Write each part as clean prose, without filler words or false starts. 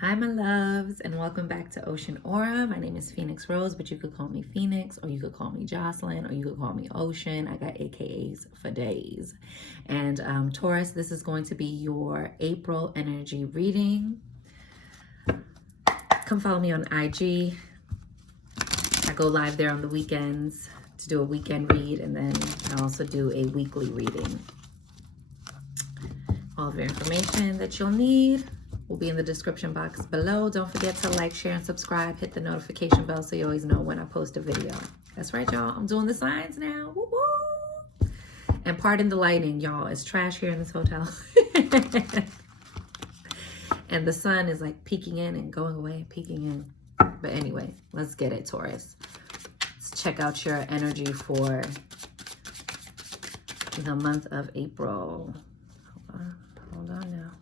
Hi, my loves, and welcome back to Ocean Aura. My name is Phoenix Rose, but you could call me Phoenix, or you could call me Jocelyn, or you could call me Ocean. I got AKAs for days. And Taurus, this is going to be your April energy reading. Come follow me on IG. I go live there on the weekends to do a weekend read, and then I also do a weekly reading. All of the information that you'll need will be in the description box below. Don't forget to like, share, and subscribe. Hit the notification bell so you always know when I post a video. That's right, y'all. I'm doing the signs now. Woo woo! And pardon the lighting, y'all. It's trash here in this hotel. And the sun is like peeking in and going away, peeking in. But anyway, let's get it, Taurus. Let's check out your energy for the month of April. Hold on now.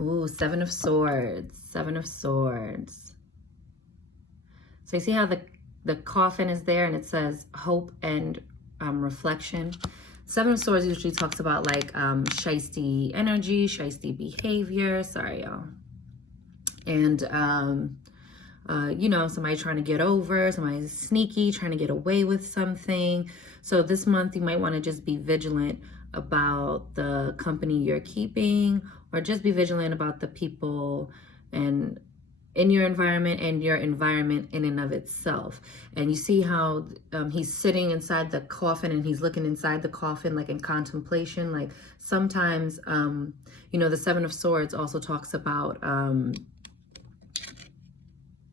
Ooh, Seven of Swords. Seven of Swords. So you see how the coffin is there and it says hope and reflection. Seven of Swords usually talks about like shiesty energy, shiesty behavior. Sorry, y'all. And, you know, somebody trying to get over, somebody's sneaky, trying to get away with something. So this month you might want to just be vigilant about the company you're keeping, or just be vigilant about the people and in your environment and your environment in and of itself. And you see how he's sitting inside the coffin and he's looking inside the coffin like in contemplation. Like sometimes, you know, the Seven of Swords also talks about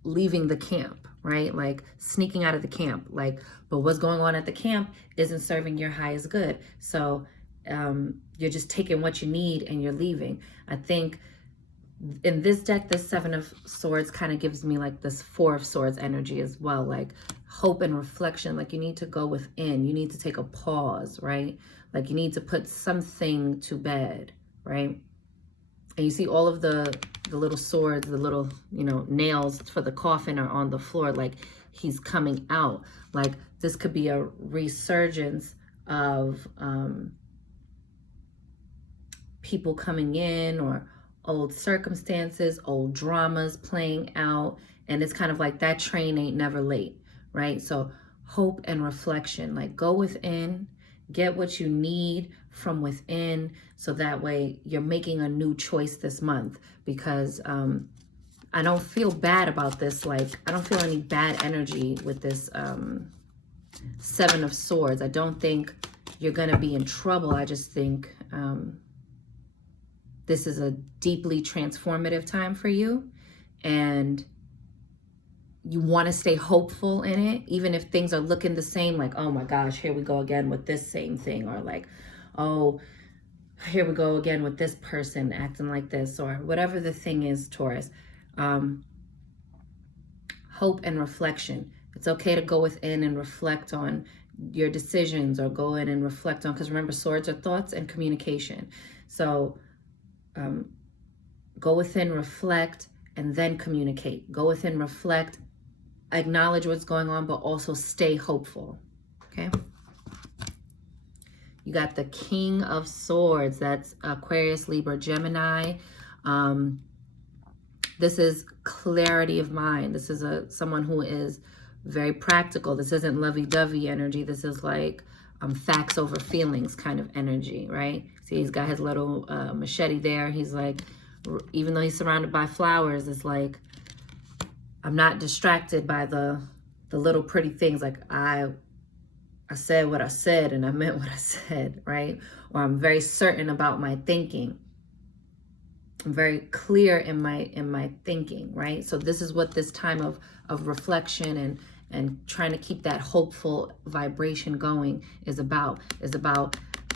leaving the camp, right? Like sneaking out of the camp, like, but what's going on at the camp isn't serving your highest good. So you're just taking what you need and you're leaving. I think in this deck, this Seven of Swords kind of gives me like this Four of Swords energy as well, like hope and reflection. Like you need to go within, you need to take a pause, right? Like you need to put something to bed, right? And you see all of the little swords, the little, you know, nails for the coffin are on the floor, like he's coming out. Like this could be a resurgence of people coming in, or old circumstances, old dramas playing out. And it's kind of like that train ain't never late, right? So hope and reflection, like go within, get what you need from within, so that way you're making a new choice this month. Because I don't feel bad about this. Like I don't feel any bad energy with this Seven of Swords. I don't think you're gonna be in trouble. I just think this is a deeply transformative time for you, and you want to stay hopeful in it, even if things are looking the same, like, oh my gosh, here we go again with this same thing, or like, oh, here we go again with this person acting like this, or whatever the thing is, Taurus. Hope and reflection. It's okay to go within and reflect on your decisions, or go in and reflect on, because remember, swords are thoughts and communication. So go within, reflect, and then communicate. Go within, reflect, acknowledge what's going on, but also stay hopeful, okay? You got the King of Swords. That's Aquarius, Libra, Gemini. This is clarity of mind. This is someone who is very practical. This isn't lovey-dovey energy. This is like facts over feelings kind of energy, right? See, he's got his little machete there. He's like, even though he's surrounded by flowers, it's like, I'm not distracted by the little pretty things. Like I said what I said and I meant what I said, right? Or I'm very certain about my thinking. I'm very clear in my thinking, right? So this is what this time of reflection and trying to keep that hopeful vibration going is about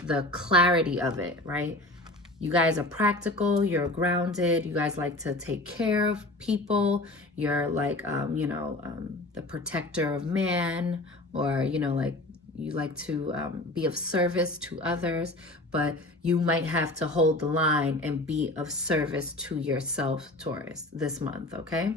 the clarity of it, right? You guys are practical, you're grounded, you guys like to take care of people, you're like, you know, the protector of man, or, you know, like you like to be of service to others, but you might have to hold the line and be of service to yourself, Taurus, this month, okay?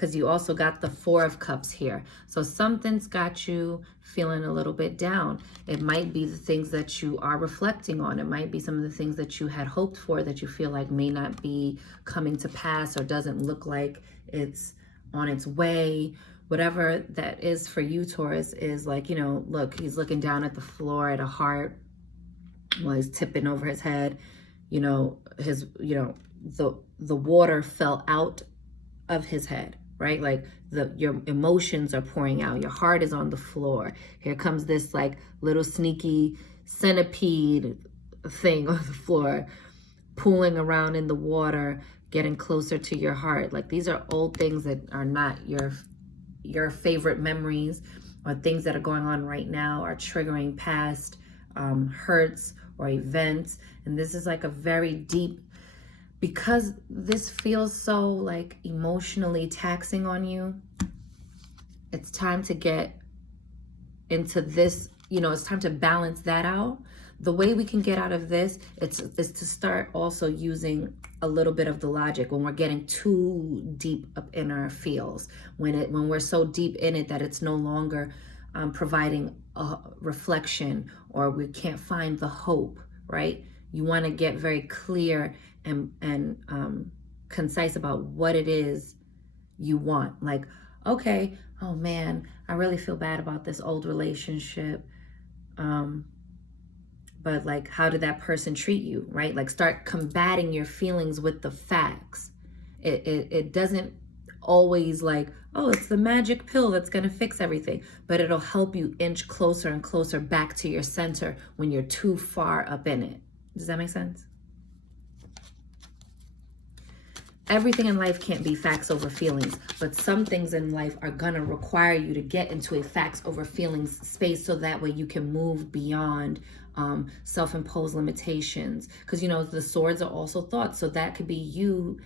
because you also got the Four of Cups here. So something's got you feeling a little bit down. It might be the things that you are reflecting on. It might be some of the things that you had hoped for that you feel like may not be coming to pass or doesn't look like it's on its way. Whatever that is for you, Taurus, is like, you know, look, he's looking down at the floor at a heart while he's tipping over his head. You know, the water fell out of his head, right? Like your emotions are pouring out. Your heart is on the floor. Here comes this like little sneaky centipede thing on the floor, pooling around in the water, getting closer to your heart. Like these are old things that are not your favorite memories, or things that are going on right now are triggering past hurts or events. And this is like a very deep, because this feels so like emotionally taxing on you, it's time to get into this, you know, it's time to balance that out. The way we can get out of this is to start also using a little bit of the logic when we're getting too deep up in our feels, when we're so deep in it that it's no longer providing a reflection, or we can't find the hope, right? You want to get very clear and concise about what it is you want. Like, okay, oh man, I really feel bad about this old relationship. But like, how did that person treat you, right? Like start combating your feelings with the facts. It doesn't always like, oh, it's the magic pill that's going to fix everything, but it'll help you inch closer and closer back to your center when you're too far up in it. Does that make sense? Everything in life can't be facts over feelings, but some things in life are going to require you to get into a facts over feelings space, so that way you can move beyond self-imposed limitations. Because, you know, the swords are also thoughts, so that could be you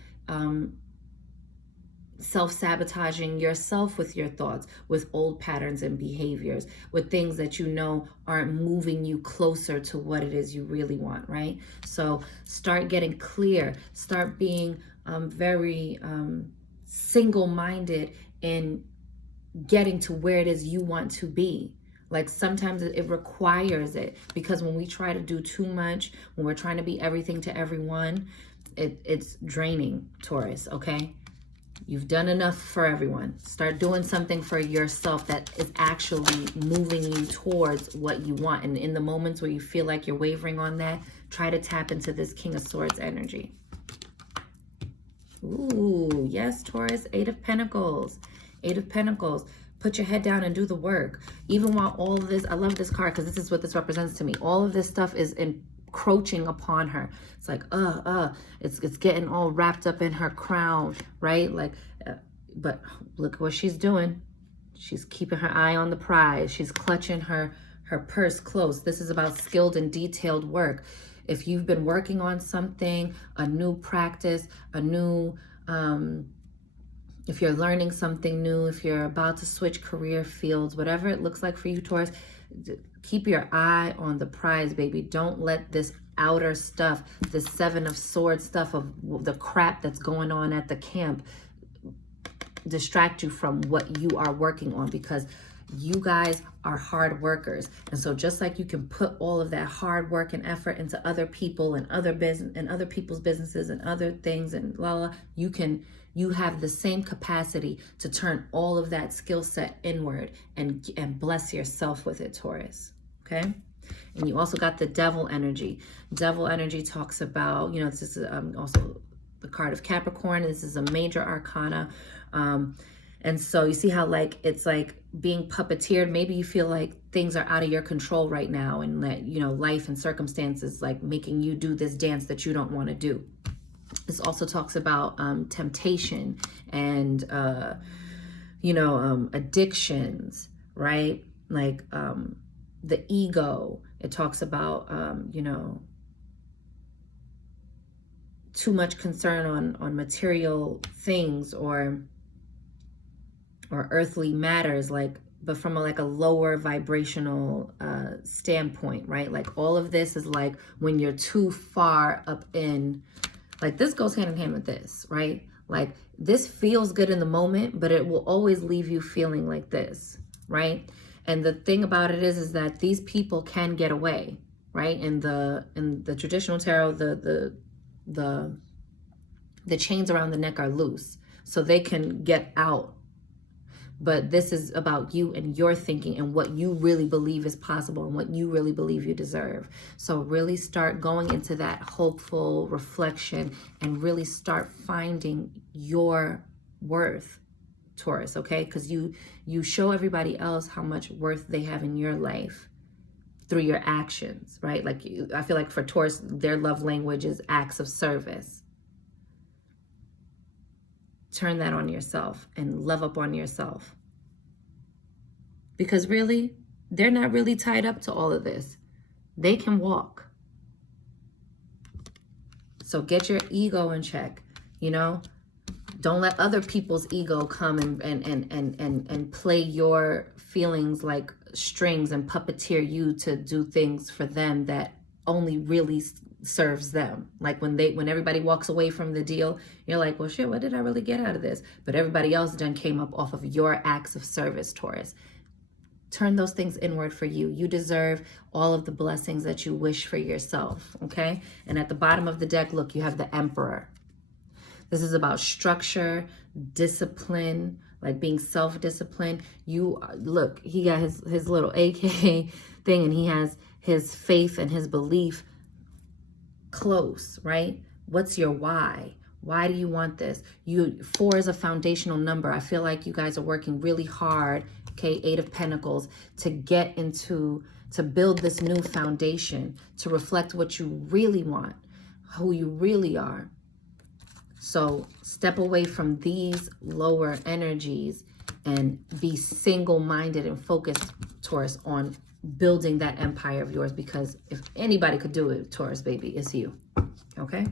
self-sabotaging yourself with your thoughts, with old patterns and behaviors, with things that you know aren't moving you closer to what it is you really want, right? So start getting clear, start being very single-minded in getting to where it is you want to be. Like sometimes it requires it, because when we try to do too much, when we're trying to be everything to everyone, it's draining, Taurus, okay? You've done enough for everyone. Start doing something for yourself that is actually moving you towards what you want. And in the moments where you feel like you're wavering on that, try to tap into this King of Swords energy. Ooh, yes, Taurus, Eight of Pentacles. Eight of Pentacles. Put your head down and do the work. Even while all of this, I love this card because this is what this represents to me. All of this stuff is encroaching upon her. It's like, it's getting all wrapped up in her crown, right? Like, but look what she's doing. She's keeping her eye on the prize. She's clutching her purse close. This is about skilled and detailed work. If you've been working on something, a new practice, a new, if you're learning something new, if you're about to switch career fields, whatever it looks like for you, Taurus, keep your eye on the prize, baby. Don't let this outer stuff, the Seven of Swords stuff of the crap that's going on at the camp, distract you from what you are working on, because you guys are hard workers. And so just like you can put all of that hard work and effort into other people and other business and other people's businesses and other things and you have the same capacity to turn all of that skill set inward and bless yourself with it, Taurus. Okay? And you also got the Devil energy. Devil energy talks about, you know, this is also the card of Capricorn. This is a major arcana. And so you see how like it's like being puppeteered. Maybe you feel like things are out of your control right now, and that, you know, life and circumstances like making you do this dance that you don't want to do. This also talks about temptation and, addictions, right? Like the ego. It talks about, too much concern on material things or earthly matters, like, but from a lower vibrational standpoint, right? Like all of this is like when you're too far up in, like this goes hand in hand with this, right? Like, this feels good in the moment, but it will always leave you feeling like this, right? And the thing about it is that these people can get away, right? In the traditional tarot, the chains around the neck are loose, so they can get out. But this is about you and your thinking and what you really believe is possible and what you really believe you deserve. So really start going into that hopeful reflection and really start finding your worth, Taurus, okay? Because you show everybody else how much worth they have in your life through your actions, right? Like, I feel like for Taurus, their love language is acts of service. Turn that on yourself and love up on yourself. Because really, they're not really tied up to all of this. They can walk. So get your ego in check, you know? Don't let other people's ego come and play your feelings like strings and puppeteer you to do things for them that only really serves them. Like when everybody walks away from the deal, you're like, well, shit, what did I really get out of this? But everybody else done came up off of your acts of service, Taurus. Turn those things inward for you. You deserve all of the blessings that you wish for yourself, okay? And at the bottom of the deck, look, you have the Emperor. This is about structure, discipline, like being self-disciplined. You look, he got his little AKA thing, and he has his faith and his belief close, right? What's your why? Why do you want this? 4 is a foundational number. I feel like you guys are working really hard, okay, 8 of Pentacles, to get into, to build this new foundation, to reflect what you really want, who you really are. So step away from these lower energies and be single-minded and focused, Taurus, on building that empire of yours, because if anybody could do it, Taurus, baby, it's you. Okay?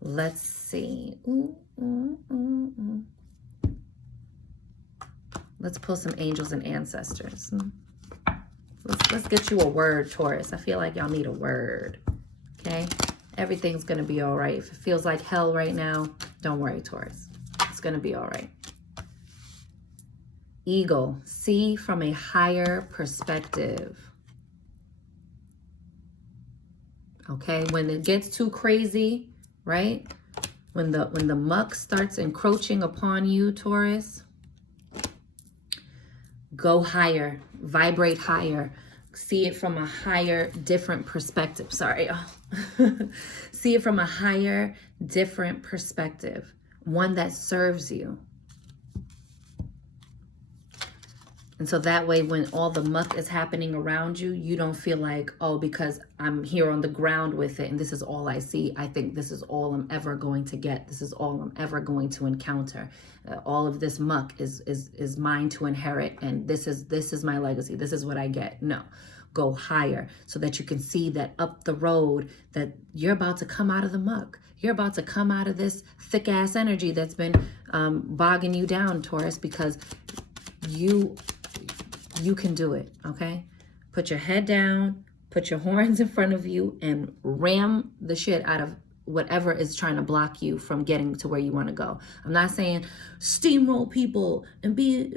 Let's see. Let's pull some angels and ancestors. Let's get you a word, Taurus. I feel like y'all need a word. Okay? Everything's going to be all right. If it feels like hell right now, don't worry, Taurus. It's going to be all right. Eagle, see from a higher perspective. Okay, when it gets too crazy, right? When the muck starts encroaching upon you, Taurus, go higher, vibrate higher. See it from a higher, different perspective. Sorry. See it from a higher, different perspective. One that serves you. And so that way, when all the muck is happening around you, you don't feel like, oh, because I'm here on the ground with it and this is all I see, I think this is all I'm ever going to get. This is all I'm ever going to encounter. All of this muck is mine to inherit, and this is my legacy. This is what I get. No, go higher so that you can see that up the road that you're about to come out of the muck. You're about to come out of this thick ass energy that's been bogging you down, Taurus, because you can do it, okay? Put your head down, put your horns in front of you, and ram the shit out of whatever is trying to block you from getting to where you want to go. I'm not saying steamroll people and be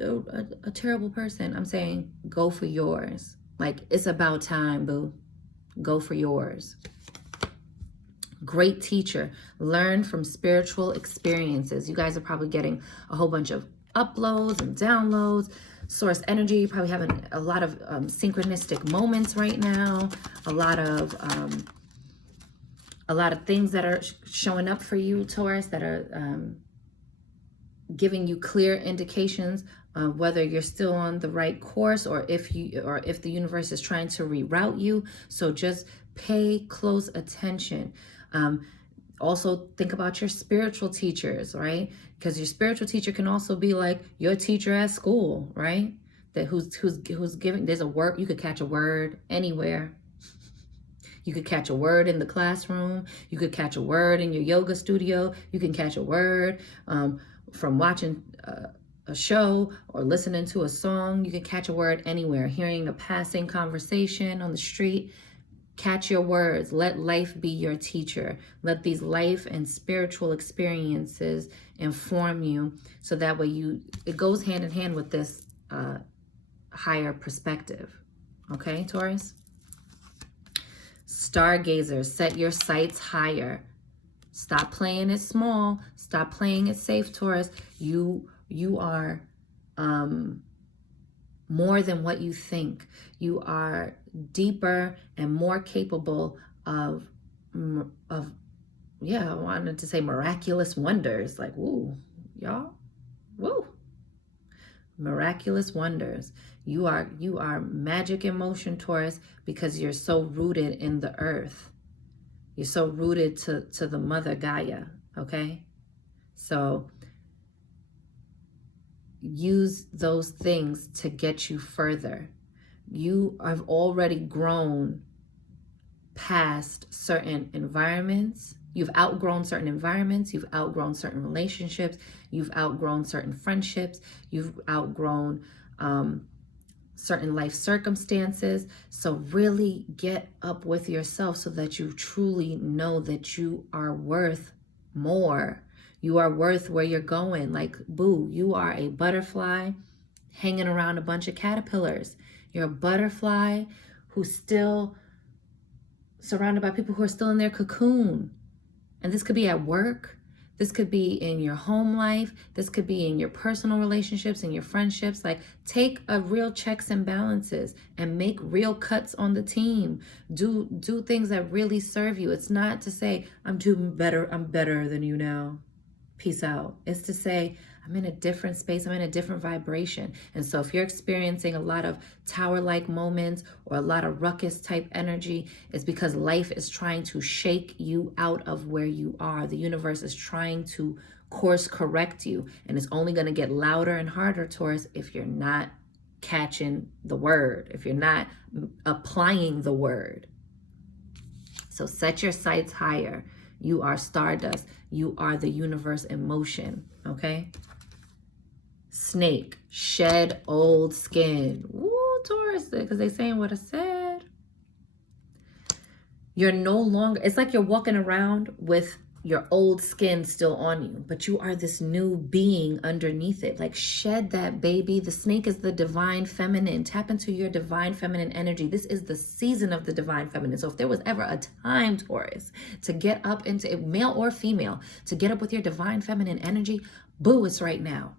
a terrible person. I'm saying go for yours. Like, it's about time, boo. Go for yours. Great teacher. Learn from spiritual experiences. You guys are probably getting a whole bunch of uploads and downloads. Source energy, you're probably having a lot of synchronistic moments right now, a lot of things that are showing up for you, Taurus, that are giving you clear indications of whether you're still on the right course, or if the universe is trying to reroute you. So just pay close attention. Also think about your spiritual teachers, right? Because your spiritual teacher can also be like your teacher at school, right? That who's giving, there's a word, you could catch a word anywhere. You could catch a word in the classroom. You could catch a word in your yoga studio. You can catch a word from watching a show or listening to a song. You can catch a word anywhere. Hearing a passing conversation on the street. Catch your words. Let life be your teacher. Let these life and spiritual experiences inform you, so that way it goes hand in hand with this higher perspective. Okay, Taurus? Stargazers, set your sights higher. Stop playing it small. Stop playing it safe, Taurus. You are more than what you think. You are deeper and more capable of yeah, I wanted to say miraculous wonders. Like, woo, y'all, woo. Miraculous wonders. You are magic in motion, Taurus, because you're so rooted in the earth. You're so rooted to the mother Gaia, okay? So use those things to get you further. You have already grown past certain environments. You've outgrown certain environments. You've outgrown certain relationships. You've outgrown certain friendships. You've outgrown certain life circumstances. So really get up with yourself so that you truly know that you are worth more. You are worth where you're going. Like, boo, you are a butterfly hanging around a bunch of caterpillars. You're a butterfly who's still surrounded by people who are still in their cocoon. And this could be at work. This could be in your home life. This could be in your personal relationships and your friendships. Like, take a real checks and balances and make real cuts on the team. Do things that really serve you. It's not to say, I'm better than you now. Peace out. It's to say, I'm in a different space. I'm in a different vibration. And so if you're experiencing a lot of tower-like moments or a lot of ruckus type energy, it's because life is trying to shake you out of where you are. The universe is trying to course correct you. And it's only going to get louder and harder, Taurus, if you're not catching the word, if you're not applying the word. So set your sights higher. You are stardust. You are the universe in motion, okay? Snake, shed old skin. Woo, Taurus, because they saying what I said. You're no longer, it's like you're walking around with your old skin still on you, but you are this new being underneath it. Like, shed that, baby. The snake is the divine feminine. Tap into your divine feminine energy. This is the season of the divine feminine. So if there was ever a time, Taurus, to get up into it, male or female, to get up with your divine feminine energy, boo, it's right now.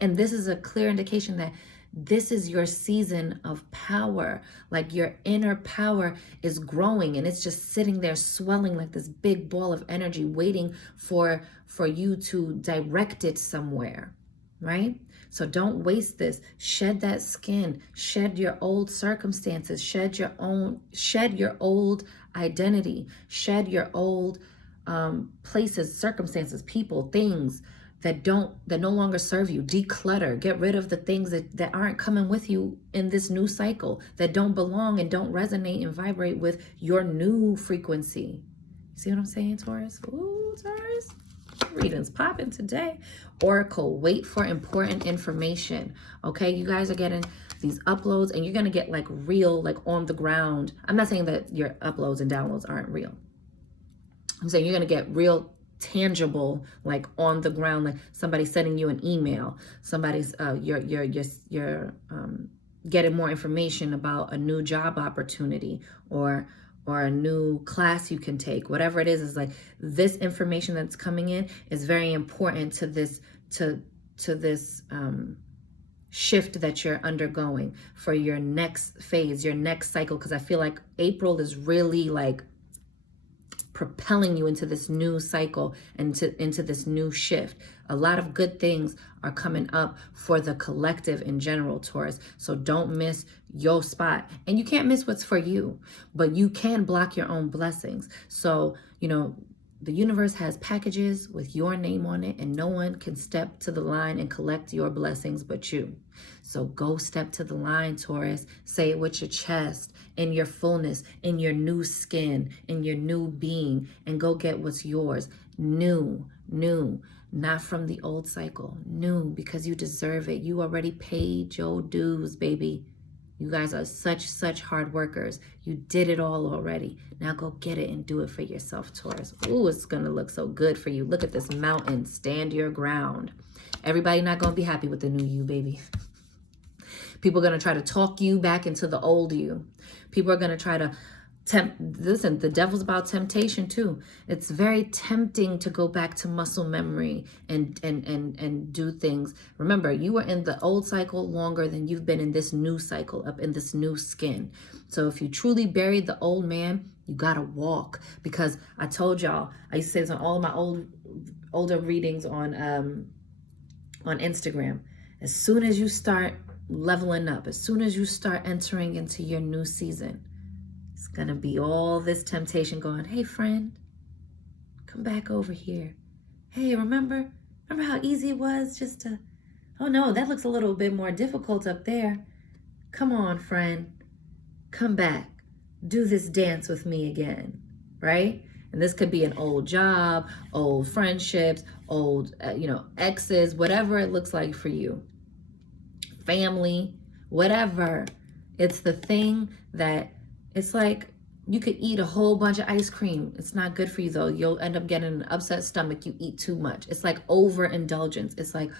And this is a clear indication that this is your season of power. Like, your inner power is growing and it's just sitting there swelling like this big ball of energy, waiting for you to direct it somewhere, right? So don't waste this. Shed that skin, shed your old circumstances, shed your old identity, shed your old places, circumstances, people, things that no longer serve you. Declutter. Get rid of the things that aren't coming with you in this new cycle, that don't belong and don't resonate and vibrate with your new frequency. See what I'm saying, Taurus? Ooh, Taurus. Readings popping today. Oracle, wait for important information. Okay, you guys are getting these uploads and you're going to get like real, like on the ground. I'm not saying that your uploads and downloads aren't real. I'm saying you're going to get real tangible, like on the ground, like somebody sending you an email, somebody's you're getting more information about a new job opportunity or a new class you can take. Whatever it is like this information that's coming in is very important to this shift that you're undergoing for your next phase, your next cycle, because I feel like April is really like propelling you into this new cycle and into this new shift. A lot of good things are coming up for the collective in general, Taurus. So don't miss your spot. And you can't miss what's for you, but you can block your own blessings. So, the universe has packages with your name on it, and no one can step to the line and collect your blessings but you. So go step to the line, Taurus. Say it with your chest, in your fullness, in your new skin, in your new being, and go get what's yours. New, not from the old cycle. New, because you deserve it. You already paid your dues, baby. You guys are such hard workers. You did it all already. Now go get it and do it for yourself, Taurus. Ooh, it's going to look so good for you. Look at this mountain. Stand your ground. Everybody not going to be happy with the new you, baby. People are going to try to talk you back into the old you. People are going to try to listen, the devil's about temptation too. It's very tempting to go back to muscle memory and do things. Remember, you were in the old cycle longer than you've been in this new cycle, up in this new skin. So if you truly buried the old man, you gotta walk. Because I told y'all, I used to say this on all of my older readings on Instagram. As soon as you start leveling up, as soon as you start entering into your new season, it's going to be all this temptation going, hey, friend, come back over here. Hey, remember how easy it was just to, oh no, that looks a little bit more difficult up there. Come on, friend, come back. Do this dance with me again, right? And this could be an old job, old friendships, old, exes, whatever it looks like for you. Family, whatever. It's the thing that, it's like you could eat a whole bunch of ice cream. It's not good for you though. You'll end up getting an upset stomach. You eat too much. It's like overindulgence. It's like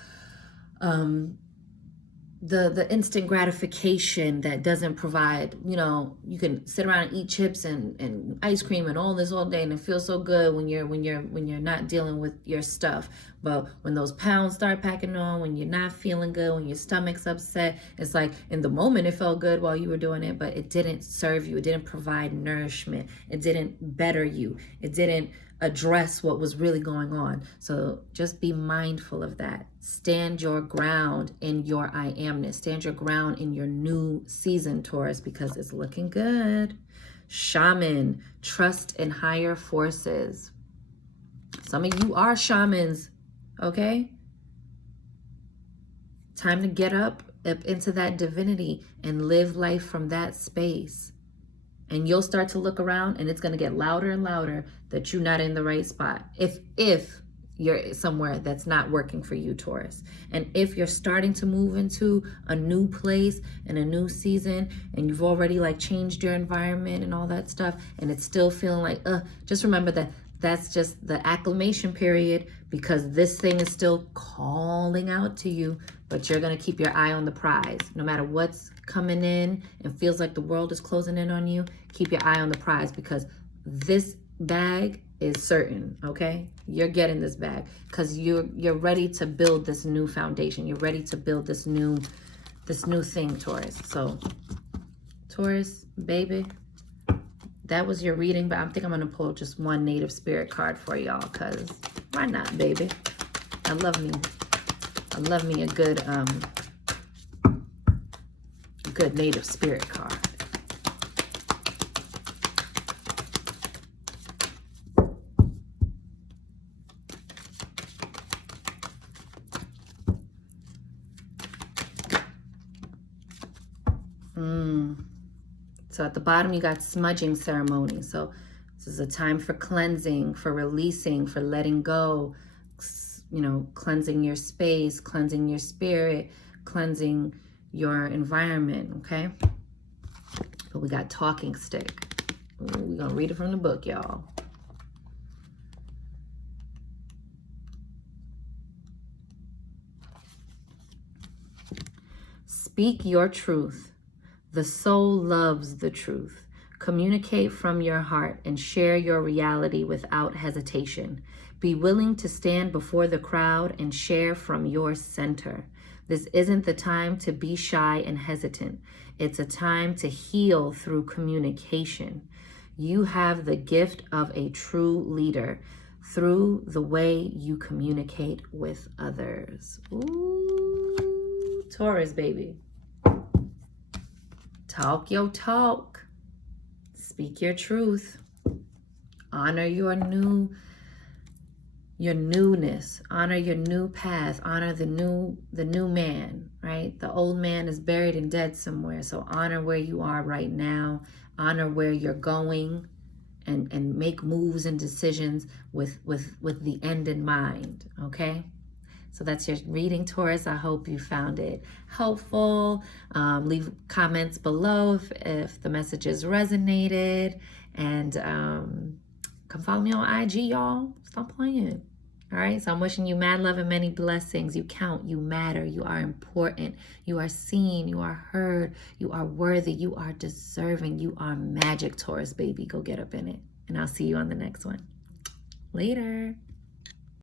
the instant gratification that doesn't provide, you can sit around and eat chips and ice cream and all this all day and it feels so good when you're not dealing with your stuff. But when those pounds start packing on, when you're not feeling good, when your stomach's upset, it's like in the moment it felt good while you were doing it, but it didn't serve you. It didn't provide nourishment. It didn't better you. It didn't address what was really going on. So just be mindful of that. Stand your ground in your I amness. Stand your ground in your new season, Taurus, because it's looking good. Shaman, trust in higher forces. Some of you are shamans, okay? Time to get up into that divinity and live life from that space. And you'll start to look around and it's going to get louder and louder that you're not in the right spot. If you're somewhere that's not working for you, Taurus. And if you're starting to move into a new place and a new season and you've already changed your environment and all that stuff and it's still feeling like, just remember that that's just the acclimation period because this thing is still calling out to you, but you're going to keep your eye on the prize. No matter what's coming in and feels like the world is closing in on you, keep your eye on the prize because this bag is certain, okay? You're getting this bag because you're ready to build this new foundation. You're ready to build this new thing, Taurus. So, Taurus, baby, that was your reading, but I think I'm going to pull just one native spirit card for y'all because why not, baby? I love me a good native spirit card. So at the bottom, you got smudging ceremony. So this is a time for cleansing, for releasing, for letting go, cleansing your space, cleansing your spirit, cleansing your environment, okay? But we got talking stick. We're going to read it from the book, y'all. Speak your truth. The soul loves the truth. Communicate from your heart and share your reality without hesitation. Be willing to stand before the crowd and share from your center. This isn't the time to be shy and hesitant. It's a time to heal through communication. You have the gift of a true leader through the way you communicate with others. Ooh, Taurus, baby. Talk your talk. Speak your truth. Honor your newness. Honor your new path. Honor the new man, right? The old man is buried and dead somewhere. So honor where you are right now. Honor where you're going and make moves and decisions with the end in mind, okay? So that's your reading, Taurus. I hope you found it helpful. Leave comments below if the messages resonated. And come follow me on IG, y'all. Stop playing. All right, so I'm wishing you mad love and many blessings. You count, you matter, you are important, you are seen, you are heard, you are worthy, you are deserving, you are magic, Taurus, baby. Go get up in it. And I'll see you on the next one. Later.